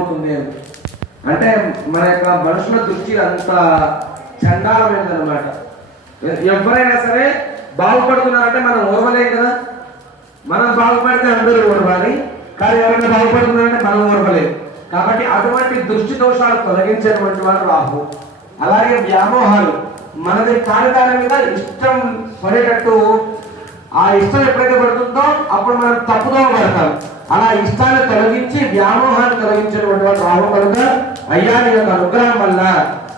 అవుతుంది అంటే మన యొక్క మనుషుల దృష్టి అంత చండాలమైందన్నమాట. ఎవరైనా సరే బాగుపడుతున్నారంటే మనం ఓర్వలేం కదా. మనం బాగుపడితే అందరూ ఓర్వాలి, కానీ ఎవరైనా బాగుపడుతున్నారంటే మనం ఓర్వలేం. కాబట్టి అటువంటి దృష్టి దోషాలు తొలగించేటువంటి వాడు రాహు. అలాగే వ్యామోహాలు, మనది కార్యదాని మీద ఇష్టం పడేటట్టు, ఆ ఇష్టం ఎప్పుడైతే పడుతుందో అప్పుడు మనం తప్పుదో పడతాం. అలా ఇష్టాన్ని తొలగించి వ్యామోహాన్ని తొలగించినటువంటి వాడు రాహు. కనుక అయ్యా నీ యొక్క అనుగ్రహం వల్ల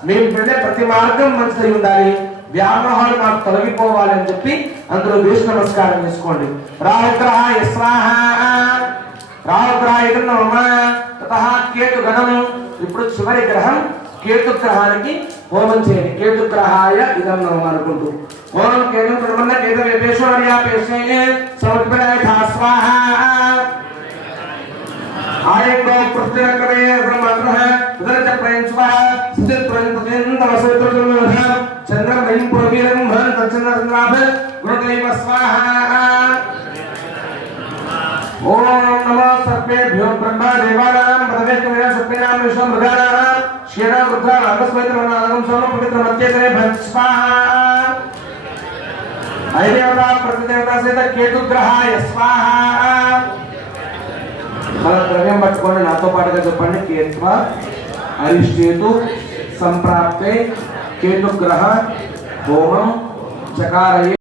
మేము వెళ్ళే ప్రతి మార్గం మంచిదై ఉండాలి, వ్యామోహాలు మాకు తొలగిపోవాలి అని చెప్పి అందులో దేశ నమస్కారం చేసుకోండి. రాహుగ్రహ యస్వాహ, రాహుగ్రహ కేతు గణం. ఇప్పుడు చివరి గ్రహం కేతు గ్రహానికి హోమం చేయండి. కేతు గ్రహాయ ఇదం నమః అనుకుంటూ హోమం కేతు ప్రమన్న కేతు వేపేశ్వర్య పేషే సమర్పణాయ స్వాహ. आयको प्रत्यक्रमे ब्रह्मग्रह उदरच प्रयंस्वः स्थित प्रयंततेन्द्र वसुत्रजनः चंद्रमयं पुरवीरं भन तच्चन्द्रनाभ गुरुदेव स्वाहा. ओम नमो सर्वेभ्यो ब्रह्मा देवानां पदवेकमेन सत्तेनां विश्वं मृगानां श्रीराम रुद्रा अगस्वैत्रनागं सोम पवित्र मध्येतरे भन स्वाहा. ऐदेवता प्रतिदेवता सहित केतु ग्रहाय स्वाहा. మన ద్రవ్యం పట్టుకోండి, నాతో పాటుగా చెప్పండి. కేత్వ అరిష్టేతు సంప్రాప్తే కేతుగ్రహ హోమం చకారయే.